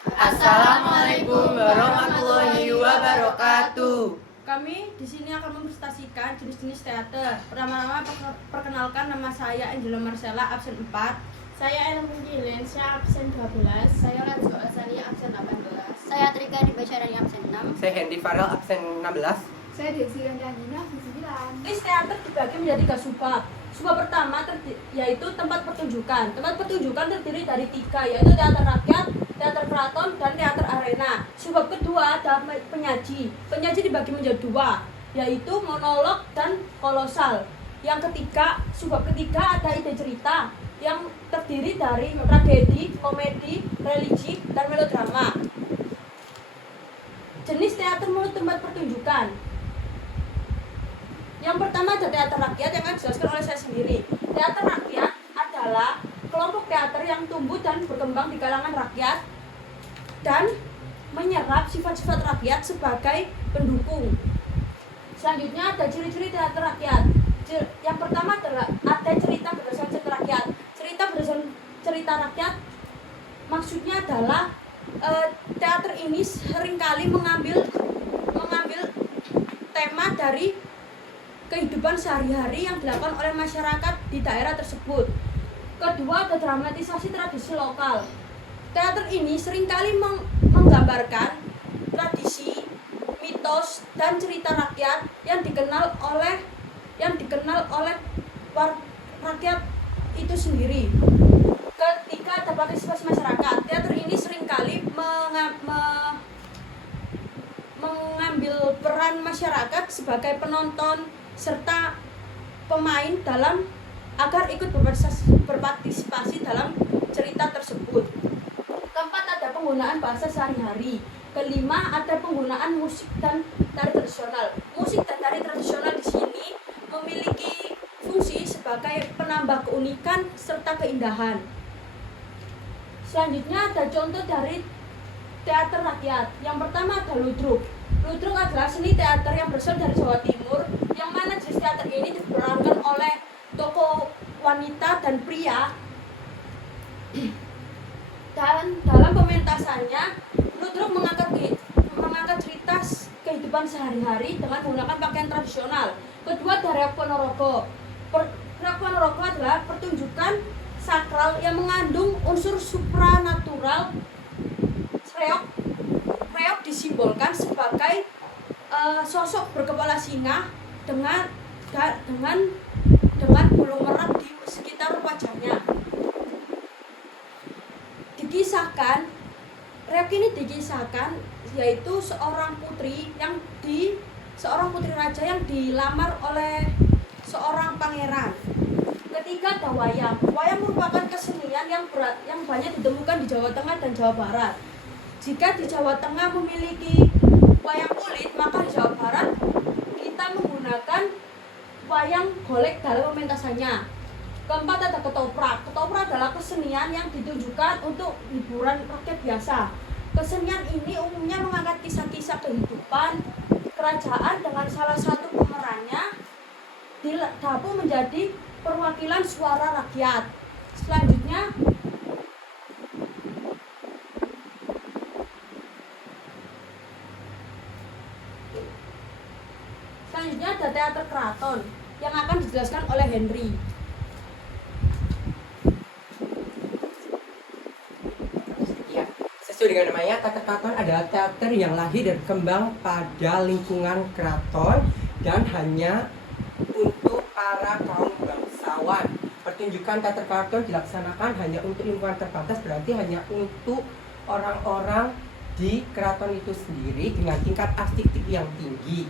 Assalamualaikum warahmatullahi wabarakatuh. Kami di sini akan mempresentasikan jenis-jenis teater. Pertama-tama perkenalkan, nama saya Angela Marcella, absen 4. Saya Ellen Pungkilensya, absen 12. Saya Ratsu Asani, absen 18. Saya Trika Dibacarani, absen 6. Saya Hendy Farel, absen 16. Saya Desi Ranjangina, absen 9. List teater dibagi menjadi 3 subbab. Subbab pertama yaitu tempat pertunjukan. Tempat pertunjukan terdiri dari 3, yaitu teater rakyat, teater keraton, dan teater arena. Subbab kedua adalah penyaji. Penyaji dibagi menjadi 2, yaitu monolog dan kolosal. Yang ketiga, subbab ketiga ada ide cerita yang terdiri dari tragedi, komedi, religi, dan melodrama. Jenis teater menurut tempat pertunjukan. Yang pertama ada teater rakyat yang akan dijelaskan oleh saya sendiri. Teater rakyat adalah kelompok teater yang tumbuh dan berkembang di kalangan rakyat dan menyerap sifat-sifat rakyat sebagai pendukung. Selanjutnya ada ciri-ciri teater rakyat. Yang pertama adalah ada cerita berdasarkan cerita rakyat. Cerita berdasarkan cerita rakyat maksudnya adalah teater ini seringkali mengambil tema dari kehidupan sehari-hari yang dilakukan oleh masyarakat di daerah tersebut. Kedua ada dramatisasi tradisi lokal. Teater ini seringkali menggambarkan tradisi, mitos, dan cerita rakyat yang dikenal oleh rakyat itu sendiri. Ketiga ada partisipasi masyarakat. Teater ini seringkali mengambil peran masyarakat sebagai penonton serta pemain dalam agar ikut berpartisipasi dalam cerita tersebut. Keempat ada penggunaan bahasa sehari-hari. Kelima ada penggunaan musik dan tari tradisional. Musik dan tari tradisional di sini memiliki fungsi sebagai penambah keunikan serta keindahan. Selanjutnya ada contoh dari teater rakyat. Yang pertama ada ludruk. Ludruk adalah seni teater yang berasal dari Jawa Timur, yang mana jenis teater ini diperankan oleh tokoh wanita dan pria. Dan dalam pementasannya, ludruk mengangkat cerita kehidupan sehari-hari dengan menggunakan pakaian tradisional. Kedua ada reok ponorogo. Reok ponorogo adalah pertunjukan sakral yang mengandung unsur supranatural. Reok disimbolkan sebagai sosok berkepala singa dengan bulu merak di sekitar wajahnya. Reok ini dikisahkan yaitu seorang putri raja yang dilamar oleh seorang pangeran. Ketiga ada wayang. Wayang merupakan kesenian yang banyak ditemukan di Jawa Tengah dan Jawa Barat. Jika di Jawa Tengah memiliki wayang kulit, maka di Jawa Barat kita menggunakan wayang golek dalam pementasannya. Keempat ada ketoprak. Ketoprak adalah kesenian yang ditunjukkan untuk hiburan rakyat biasa. Kesenian ini umumnya mengangkat kisah-kisah kehidupan kerajaan dengan salah satu pemerannya didapuk menjadi perwakilan suara rakyat. Selanjutnya ada teater keraton yang akan dijelaskan oleh Henry. Ya, sesuai dengan namanya, teater keraton adalah teater yang lahir dan berkembang pada lingkungan keraton dan hanya untuk para kaum bangsawan. Pertunjukan teater keraton dilaksanakan hanya untuk lingkungan terbatas, berarti hanya untuk orang-orang di keraton itu sendiri dengan tingkat artistik yang tinggi.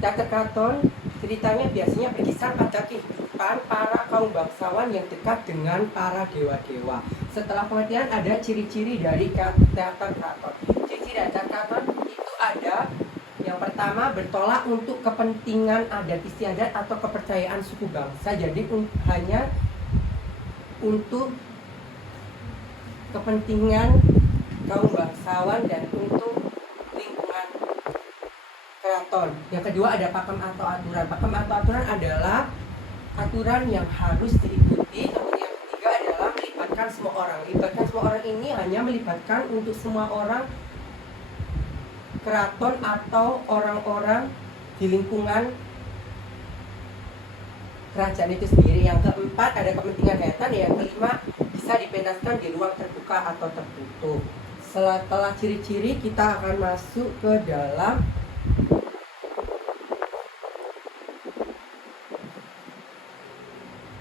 Teater keraton ceritanya biasanya berkisar pada kehidupan para kaum bangsawan yang dekat dengan para dewa-dewa. Setelah pengertian ada ciri-ciri dari teater keraton. Ciri-ciri dari teater keraton itu ada yang pertama bertolak untuk kepentingan adat istiadat atau kepercayaan suku bangsa. Jadi hanya untuk kepentingan kaum bangsawan dan untuk lingkungan keraton. Yang kedua ada pakem atau aturan. Pakem atau aturan adalah aturan yang harus diikuti. Kemudian yang ketiga adalah melibatkan melibatkan semua orang. Melibatkan semua orang ini hanya melibatkan untuk semua orang keraton atau orang-orang di lingkungan kerajaan itu sendiri. Yang keempat ada kepentingan kesehatan. Yang kelima bisa dipentaskan di ruang terbuka atau tertutup. Setelah ciri-ciri kita akan masuk ke dalam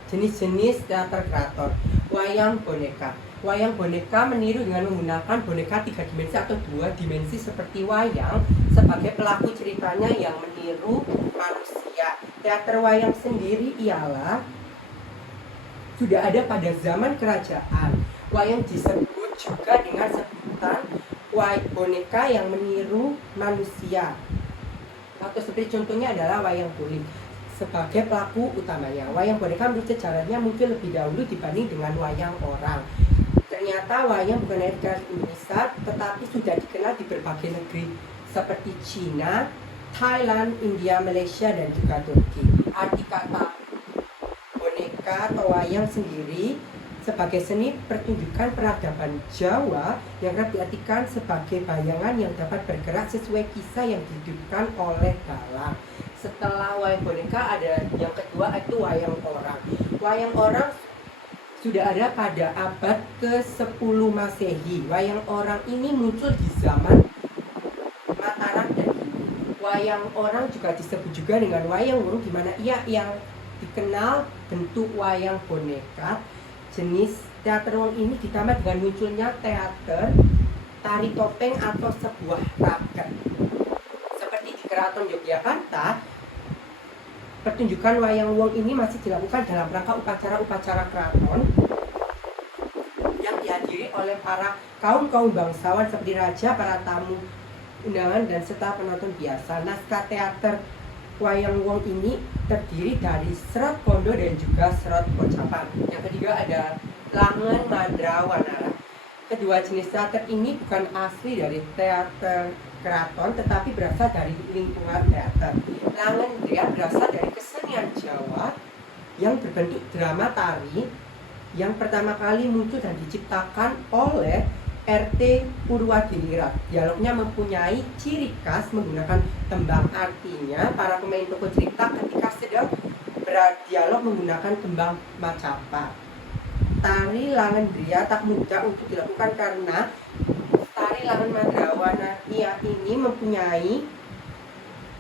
jenis-jenis teater keraton. Wayang boneka. Wayang boneka meniru dengan menggunakan boneka 3 dimensi atau 2 dimensi seperti wayang sebagai pelaku ceritanya yang meniru manusia. Teater wayang sendiri ialah sudah ada pada zaman kerajaan. Wayang disebut juga dengan sebutan boneka yang meniru manusia. Atau seperti contohnya adalah wayang kulit sebagai pelaku utamanya. Wayang boneka menurut sejarahnya mungkin lebih dahulu dibanding dengan wayang orang. Ternyata wayang bukan hanya di Indonesia, tetapi sudah dikenal di berbagai negeri seperti Cina, Thailand, India, Malaysia, dan juga Turki. Arti kata boneka atau wayang sendiri sebagai seni pertunjukan peradaban Jawa yang kerap diartikan sebagai bayangan yang dapat bergerak sesuai kisah yang dihidupkan oleh dalang. Setelah wayang boneka ada yang kedua, itu wayang orang. Wayang orang sudah ada pada abad ke-10 Masehi. Wayang orang ini muncul di zaman Mataram dan Hindu. Wayang orang juga disebut juga dengan wayang wurung, di mana ia yang dikenal bentuk wayang boneka. Jenis teater wayang ini ditambah dengan munculnya teater tari topeng atau sebuah raga. Seperti di Keraton Yogyakarta, pertunjukan wayang wong ini masih dilakukan dalam rangka upacara-upacara keraton yang dihadiri oleh para kaum bangsawan seperti raja, para tamu undangan, dan serta penonton biasa. Naskah teater wayang wong ini terdiri dari serat kondo dan juga serat pocapan. Yang ketiga ada Langen Madrawana. Kedua jenis teater ini bukan asli dari teater keraton, tetapi berasal dari lingkungan teater. Langen dia berasal dari kesenian Jawa yang berbentuk drama tari yang pertama kali muncul dan diciptakan oleh RT Purwadinirat. Dialognya mempunyai ciri khas menggunakan tembang, artinya para pemain tokoh cerita ketika sedang berdialog menggunakan tembang Macapa. Tari Langendria tak mudah untuk dilakukan karena tari Langen Madrawana ini mempunyai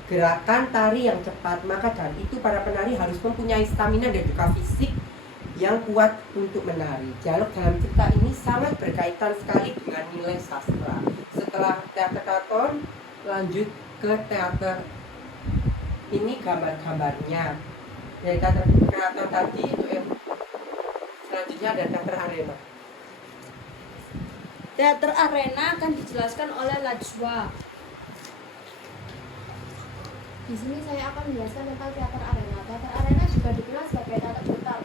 gerakan tari yang cepat, maka dari itu para penari harus mempunyai stamina dan juga fisik yang kuat untuk menari. Dialog dalam cerita ini sangat berkaitan sekali dengan nilai sastra. Setelah teater keraton, lanjut ke teater ini gambar-gambarnya. Dari teater keraton tadi itu yang selanjutnya ada teater arena. Teater arena akan dijelaskan oleh Lajwa. Di sini saya akan menjelaskan tentang teater arena. Teater arena juga dikenal sebagai teater putar.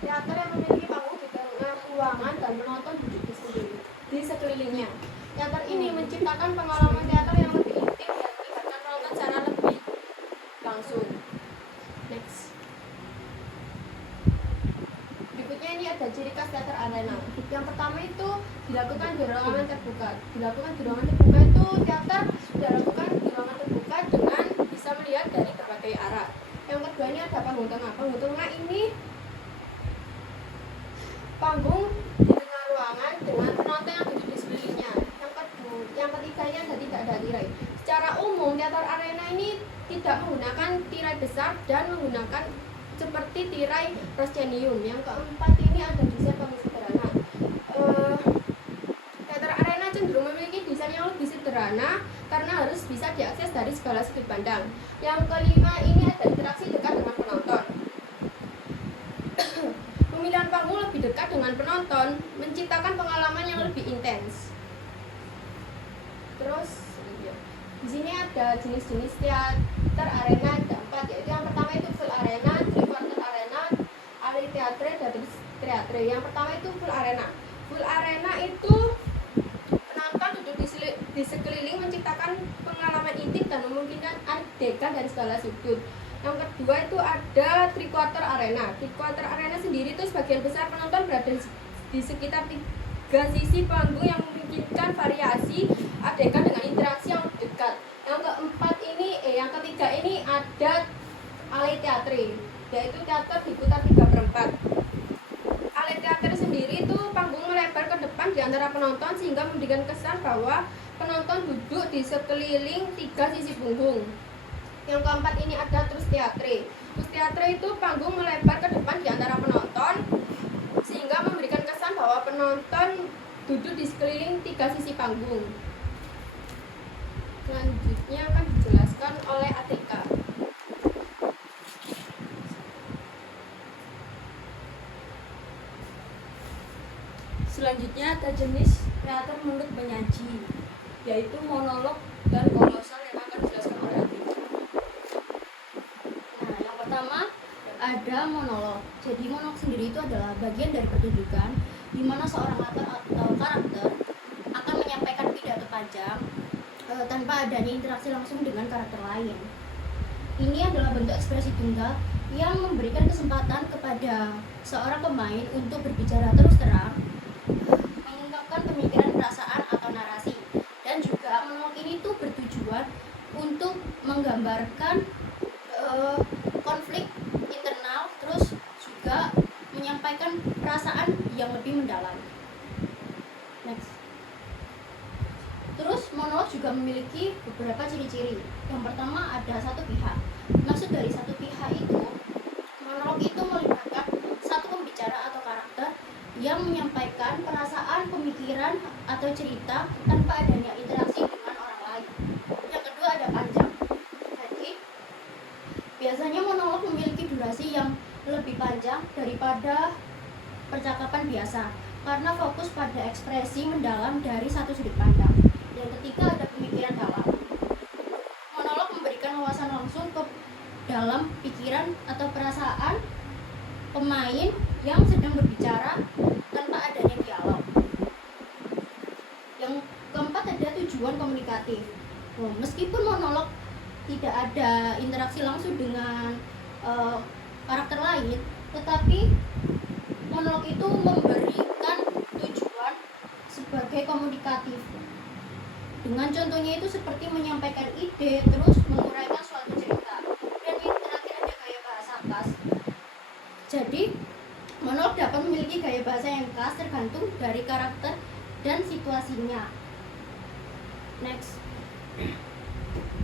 Teater yang memiliki panggung di tengah ruangan dan penonton duduk di sekelilingnya. Teater ini menciptakan pengalaman teater yang lebih intim dan melibatkan penonton secara lebih langsung. Next. Berikutnya ini ada ciri khas teater arena. Yang pertama itu dilakukan di ruangan terbuka. Dilakukan di ruangan terbuka itu teater dilakukan di ruangan terbuka dengan bisa melihat dari berbagai arah. Yang kedua ini ada panggung tengah. Panggung tengah ini panggung di tengah ruangan dengan penonton yang duduk di sekelilingnya. Yang ketiga ini tidak ada tirai. Secara umum teater arena ini tidak menggunakan tirai besar dan menggunakan seperti tirai proscenium. Yang keempat ini ada desain panggung sederhana. Teater arena cenderung memiliki desain yang lebih sederhana karena harus bisa diakses dari segala sudut pandang. Yang kelima ini ada interaksi dekat dengan penonton. Pemilihan panggung lebih dekat dengan penonton menciptakan pengalaman yang lebih intens. Terus di sini ada jenis-jenis teater arena, ada 4, yaitu yang pertama itu full arena, 3/4 arena, ali teatre, dan teatre. Yang pertama itu full arena. Full arena itu penonton duduk di sekeliling menciptakan pengalaman intim dan memungkinkan adegan dari segala sudut. Yang kedua itu ada 3/4 arena. 3/4 arena sendiri itu sebagian besar penonton berada di sekitar 3 sisi panggung yang memungkinkan variasi adegan dengan interaksi yang dekat. Yang ketiga ini ada ale teatre, yaitu teater diputar 3/4. Ale teater sendiri itu panggung melebar ke depan di antara penonton sehingga memberikan kesan bahwa penonton duduk di sekeliling 3 sisi punggung. Yang keempat ini ada trus teatre. Trus teatre itu panggung melebar ke depan di antara penonton sehingga memberikan kesan bahwa penonton duduk di sekeliling 3 sisi panggung. Selanjutnya akan dijelaskan oleh ATK. Selanjutnya ada jenis teater menurut penyaji, yaitu monolog dan kolosal yang akan dijelaskan oleh Atika. Nah, yang pertama ada monolog. Jadi monolog sendiri itu adalah bagian dari pertunjukan di mana seorang aktor atau karakter akan menyampaikan pidato panjang tanpa adanya interaksi langsung dengan karakter lain. Ini adalah bentuk ekspresi tunggal yang memberikan kesempatan kepada seorang pemain untuk berbicara terus terang, mengungkapkan pemikiran, perasaan, atau narasi. Dan juga monolog ini tuh bertujuan untuk menggambarkan konflik internal, terus juga menyampaikan perasaan yang lebih mendalam. Next. Terus monolog juga memiliki beberapa ciri-ciri. Yang pertama ada satu pihak. Maksud dari satu pihak itu, monolog itu melibatkan satu pembicara atau karakter yang menyampaikan perasaan, pemikiran, atau cerita tanpa adanya interaksi dengan orang lain. Yang kedua ada panjang. Jadi biasanya monolog memiliki durasi yang lebih panjang daripada percakapan biasa karena fokus pada ekspresi mendalam dari satu sudut pandang. Yang ketiga ada pemikiran dalam. Monolog memberikan wawasan langsung ke dalam pikiran atau perasaan pemain yang sedang berbicara tanpa adanya dialog. Yang keempat ada tujuan komunikatif. Meskipun monolog tidak ada interaksi langsung dengan karakter lain, tetapi monolog itu memberikan tujuan sebagai komunikatif. Dengan contohnya itu seperti menyampaikan ide, terus menguraikan suatu cerita. Dan yang terakhir ada gaya bahasa khas. Jadi, monolog dapat memiliki gaya bahasa yang khas tergantung dari karakter dan situasinya. Next.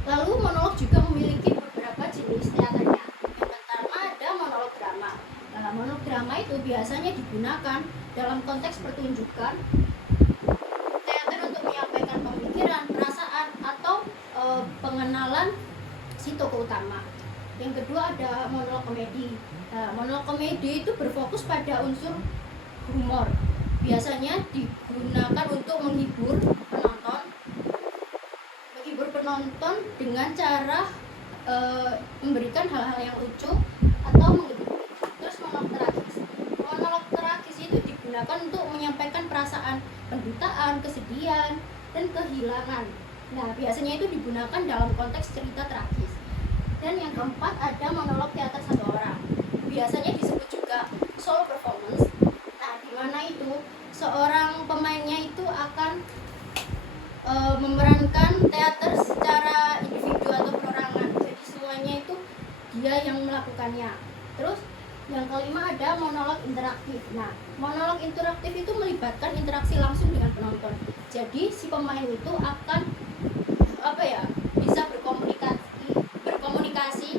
Lalu monolog juga memiliki beberapa jenis teaternya. Yang pertama ada monolog drama. Dalam monolog drama itu biasanya digunakan dalam konteks pertunjukan, teater untuk menyampaikan pemikiran, perasaan, atau pengenalan si tokoh utama. Yang kedua ada monolog komedi. Nah, monolog komedi itu berfokus pada unsur humor. Biasanya digunakan untuk menghibur penonton dengan cara memberikan hal-hal yang lucu atau menghibur. Terus monolog tragis. Monolog tragis itu digunakan untuk menyampaikan perasaan penderitaan, kesedihan, dan kehilangan. Nah, biasanya itu digunakan dalam konteks cerita tragis. Dan yang keempat ada monolog teater satu orang. Biasanya disebut juga solo performance. Nah, di mana itu seorang pemainnya itu akan memerankan teater secara individu atau perorangan. Jadi semuanya itu dia yang melakukannya. Terus yang kelima ada monolog interaktif. Nah, monolog interaktif itu melibatkan interaksi langsung dengan penonton. Jadi si pemain itu akan bisa berkomunikasi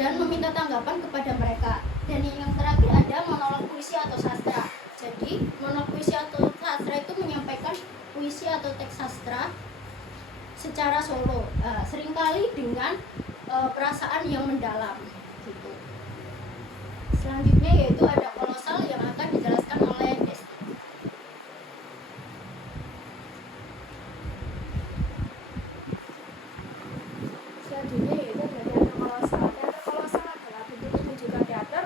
dan meminta tanggapan kepada mereka. Dan yang terakhir ada monolog puisi atau sastra. Jadi monolog puisi atau sastra itu menyampaikan puisi atau teks sastra secara solo, seringkali dengan perasaan yang mendalam gitu. Selanjutnya yaitu ada kolosal yang akan dijelaskan oleh Desti. Selanjutnya yaitu ada teater kolosal. Teater kolosal adalah bentuk pertunjukan teater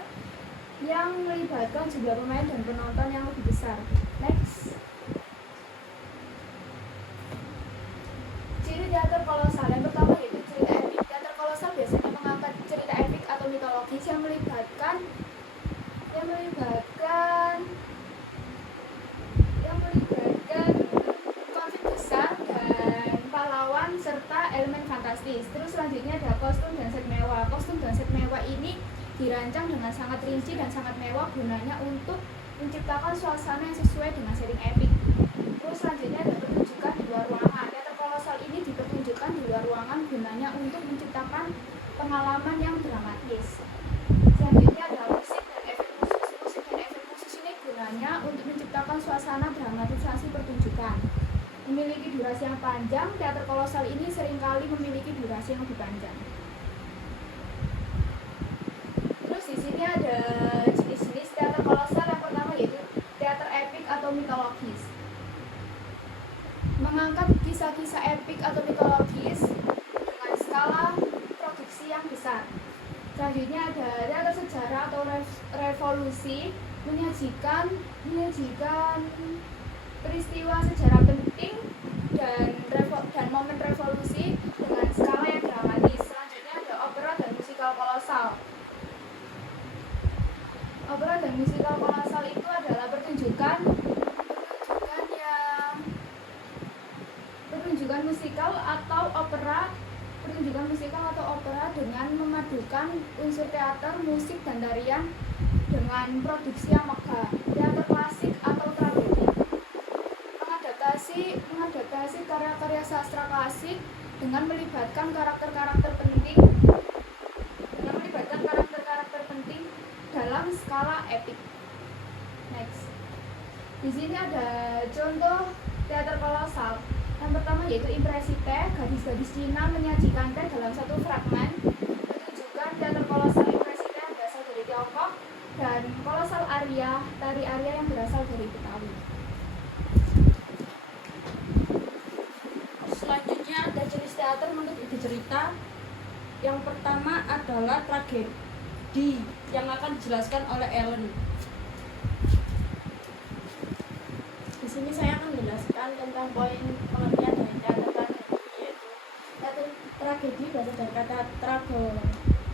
yang melibatkan jumlah pemain dan penonton yang lebih besar. Next. Ciri teater kolosal yang pertama yaitu cerita epik. Teater kolosal biasanya mengangkat cerita epik atau mitologis yang melibatkan dirancang dengan sangat rinci dan sangat mewah gunanya untuk menciptakan suasana yang sesuai dengan setting epic. Terus selanjutnya ada pertunjukan di luar ruangan. Teater kolosal ini dipertunjukkan di luar ruangan gunanya untuk menciptakan pengalaman yang dramatis. Selanjutnya ada musik dan efek khusus. Musik dan efek khusus ini gunanya untuk menciptakan suasana dramatisasi pertunjukan. Memiliki durasi yang panjang, teater kolosal ini seringkali memiliki durasi yang lebih panjang. Terus di sini ada jenis-jenis teater kolosal. Yang pertama yaitu teater epik atau mitologis. Mengangkat kisah-kisah epik atau mitologis dengan skala produksi yang besar. Selanjutnya ada teater sejarah atau revolusi, menyajikan peristiwa sejarah penting dan momen revolusi dengan skala yang dramatis. Selanjutnya ada opera dan musikal kolosal. Opera dan musikal kolosal itu adalah pertunjukan musikal atau opera dengan memadukan unsur teater, musik, dan tarian dengan produksi yang megah. Teater klasik atau tragedi mengadaptasi karya-karya sastra klasik dengan melibatkan karakter-karakter penting dalam skala epik. Next. Di sini ada contoh teater kolosal. Yang pertama yaitu impresi teh, gadis-gadis Cina menyajikan teh dalam satu fragmen. Pertunjukan teater kolosal impresi teh berasal dari Tiongkok, dan kolosal Arya, tari Arya yang berasal dari Betawi. Selanjutnya ada jenis teater menurut ide cerita. Yang pertama adalah tragedi yang akan dijelaskan oleh Ellen. Di sini saya akan menjelaskan tentang poin pengertian dari teater tragedi, yaitu teater tragedi berasal dari kata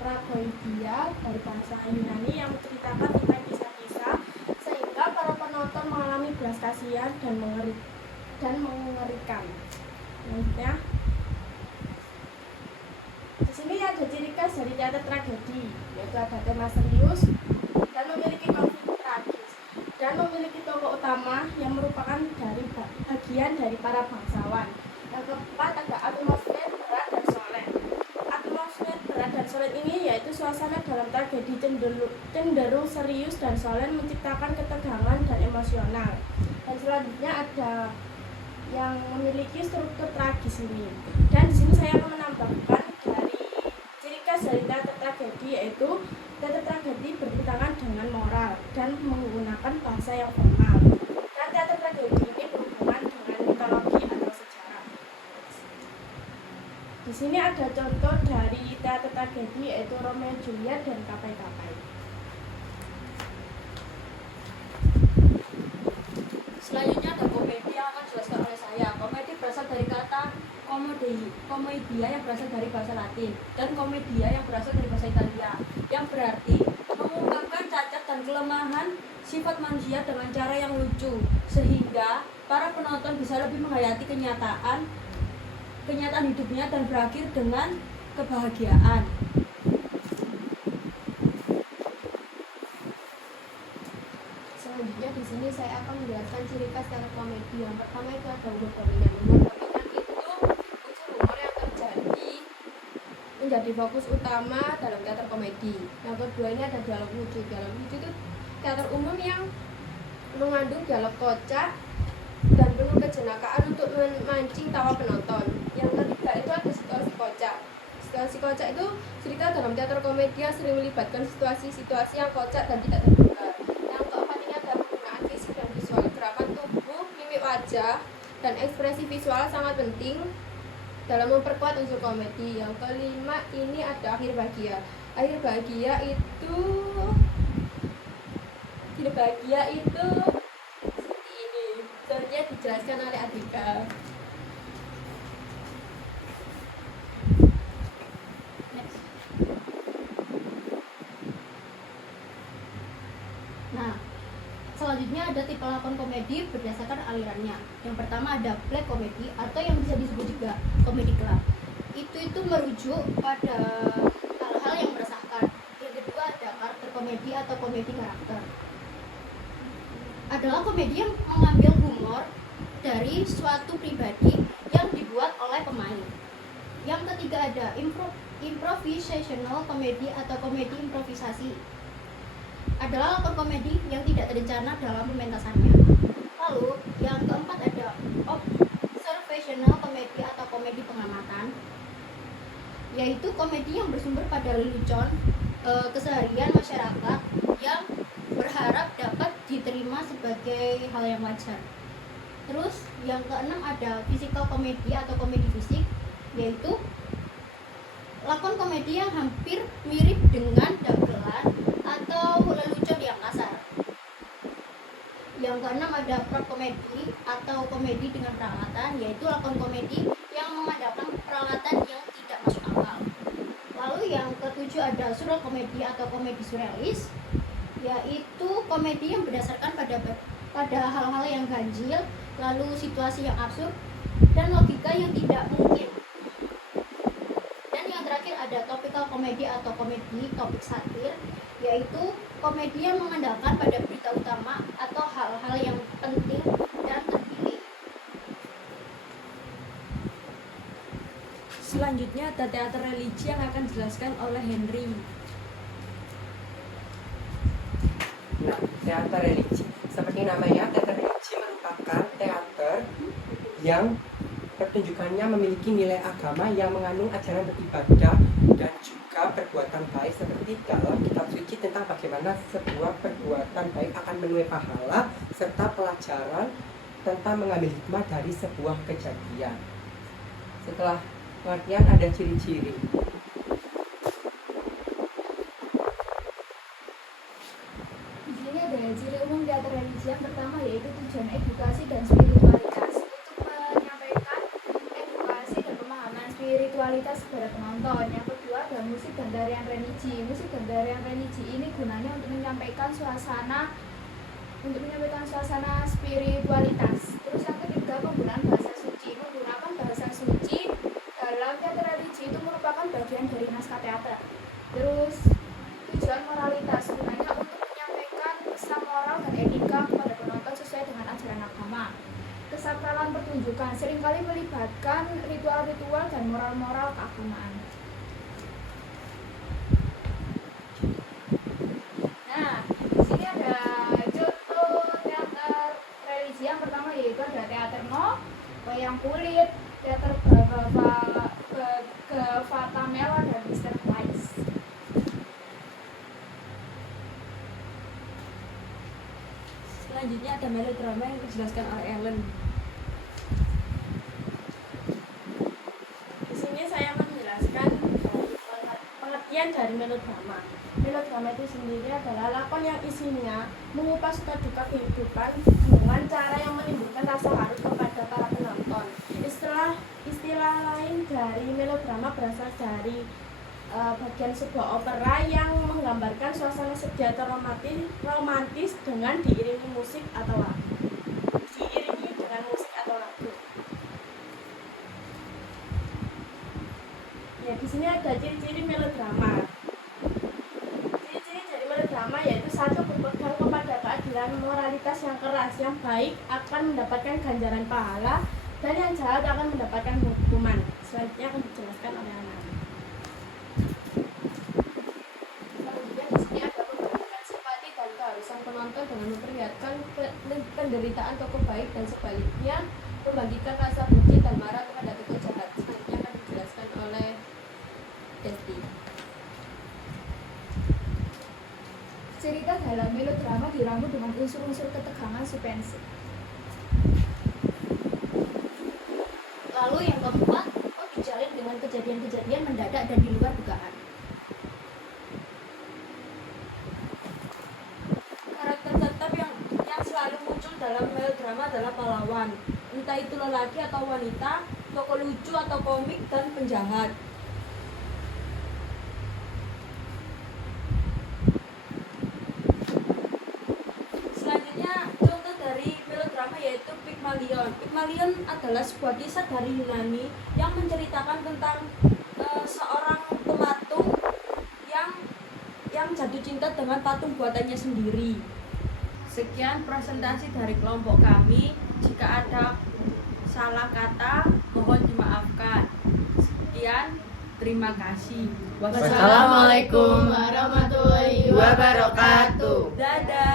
tragoedia dari bahasa Yunani yang menceritakan tentang kisah-kisah sehingga para penonton mengalami belas kasihan dan mengerikan. Selanjutnya, di sini ada ciri khas dari teater tragedi, yaitu ada tema serius dan memiliki konflik tragis dan memiliki tokoh utama yang merupakan bagian dari para bangsawan. Yang keempat ada atmosfer berat dan solemn. Atmosfer berat dan solemn ini yaitu suasana dalam tragedi cenderung serius dan solemn, menciptakan ketegangan dan emosional. Dan selanjutnya ada yang memiliki struktur tragis ini. Dan di sini saya akan menambahkan dari ciri khas dari teater tragedi, yaitu teater tragedi bertentangan dengan moral dan menggunakan bahasa yang formal. Dan teater tragedi ini berhubungan dengan mitologi atau sejarah. Di sini ada contoh dari teater tragedi, yaitu Romeo Juliet dan Kapai-Kapai. Selanjutnya ada komedi yang akan dijelaskan oleh saya. Komedi berasal dari kata komedia yang berasal dari bahasa Latin, dan komedia yang berasal dari bahasa Italia, yang berarti mengungkapkan cacat dan kelemahan sifat manusia dengan cara yang lucu, sehingga para penonton bisa lebih menghayati kenyataan hidupnya dan berakhir dengan kebahagiaan. Selanjutnya di sini saya akan menjelaskan ciri khas teater komedi. Yang pertama itu ada humor dominan. Humor dominan itu unsur humor yang menjadi fokus utama dalam teater komedi. Yang kedua ini ada dialog lucu. Dialog lucu itu teater umum yang mengandung dialog kocak dan penuh kejenakaan untuk memancing tawa penonton. Yang ketiga itu ada situasi kocak. Situasi kocak itu cerita dalam teater komedi yang sering melibatkan situasi-situasi yang kocak dan tidak terduga. Yang keempat ini ada penggunaan fisik dan visual. Gerakan tubuh, mimik wajah, dan ekspresi visual sangat penting dalam memperkuat unsur komedi. Yang kelima ini ada akhir bahagia. Akhir bahagia itu seperti ini. Selanjutnya dijelaskan oleh Adika. Nah, selanjutnya ada tipe lakon komedi berdasarkan alirannya. Yang pertama ada black comedy atau yang bisa disebut juga komedi gelap. Itu merujuk pada hal-hal yang meresahkan. Yang kedua ada komedi atau komedi karakter. Adalah komedi yang mengambil humor dari suatu pribadi yang dibuat oleh pemain. Yang ketiga ada improvisational comedy atau komedi improvisasi. Adalah lakon komedi yang tidak terencana dalam pementasannya. Lalu yang keempat ada observational comedy atau komedi pengamatan, yaitu komedi yang bersumber pada lelucon keseharian masyarakat yang berharap dapat diterima sebagai hal yang wajar. Terus yang keenam ada physical comedy atau komedi fisik, yaitu lakon komedi yang hampir mirip dengan dagelan atau lelucon yang kasar. Yang keenam ada prop komedi atau komedi dengan peralatan, yaitu lakon komedi yang mengandalkan peralatan yang tidak masuk akal. Lalu yang ketujuh ada surreal komedi atau komedi surrealis, yaitu komedi yang berdasarkan pada hal-hal yang ganjil, lalu situasi yang absurd dan logika yang tidak mungkin. Dan yang terakhir ada topical komedi atau komedi topik satir, yaitu komedi yang mengandalkan pada berita utama atau hal-hal yang penting dan terpilih. Selanjutnya ada teater religi yang akan dijelaskan oleh Henry. Nah, teater religi. Seperti namanya, teater religi merupakan teater yang pertunjukannya memiliki nilai agama yang mengandung ajaran beribadah dan juga perbuatan baik, seperti dalam kitab suci tentang bagaimana sebuah perbuatan baik akan menuai pahala serta pelajaran tentang mengambil hikmah dari sebuah kejadian. Setelah pengertian ada ciri-ciri. Di sini ada ciri umum teater religi. Yang pertama yaitu tujuan edukasi dan spiritualitas, untuk menyampaikan edukasi dan pemahaman spiritualitas kepada penonton. Yang kedua ada musik dan tarian religi. Musik dan tarian religi ini gunanya untuk menyampaikan suasana spiritualitas. Terus yang ketiga penggunaan bahasa suci. Menggunakan bahasa suci dalam teater religi itu merupakan bagian dari naskah teater. Terus tujuan moralitas, gunanya untuk menyampaikan pesan moral dan etika kepada penonton sesuai dengan ajaran agama. Kesakralan pertunjukan seringkali melibatkan ritual-ritual dan moral-moral keagamaan. Nah, di sini ada contoh teater religi. Yang pertama yaitu ada teater wayang kulit, teater Gavatamela dan Mr. Wise. Selanjutnya ada melodrama yang dijelaskan oleh Ellen. Di sini saya menjelaskan pengertian dari melodrama. Melodrama itu sendiri adalah lakon yang isinya mengupas suka duka kehidupan dengan cara yang menimbulkan rasa haru kepada para penonton. Istilah lain dari melodrama berasal dari bagian sebuah opera yang menggambarkan suasana sedih atau romantis dengan diiringi musik atau lagu. Ya, di sini ada ciri-ciri melodrama. Ciri-ciri dari melodrama yaitu satu, berpegang kepada keadilan moralitas yang keras, yang baik akan mendapatkan ganjaran pahala dan yang jahat akan mendapatkan hukuman. Selanjutnya akan dijelaskan oleh anak. Selanjutnya di sini ada pembentukan simpati dan keharusan penonton dengan memperlihatkan penderitaan tokoh baik dan sebaliknya membagikan rasa benci dan marah kepada tokoh jahat. Selanjutnya akan dijelaskan oleh Desti. Cerita dalam melodrama diramu dengan unsur-unsur ketegangan suspense. Lalu yang keempat, dijalin dengan kejadian-kejadian mendadak dan di luar dugaan. Karakter tetap yang selalu muncul dalam melodrama adalah pahlawan, entah itu lelaki atau wanita, tokoh lucu atau komik, dan penjahat. Selanjutnya contoh dari melodrama yaitu Pygmalion. Pygmalion adalah sebuah kisah dari Yunani yang menceritakan tentang seorang pematung yang jatuh cinta dengan patung buatannya sendiri. Sekian presentasi dari kelompok kami. Jika ada salah kata, mohon dimaafkan. Sekian, terima kasih. Wassalamualaikum warahmatullahi wabarakatuh. Dadah.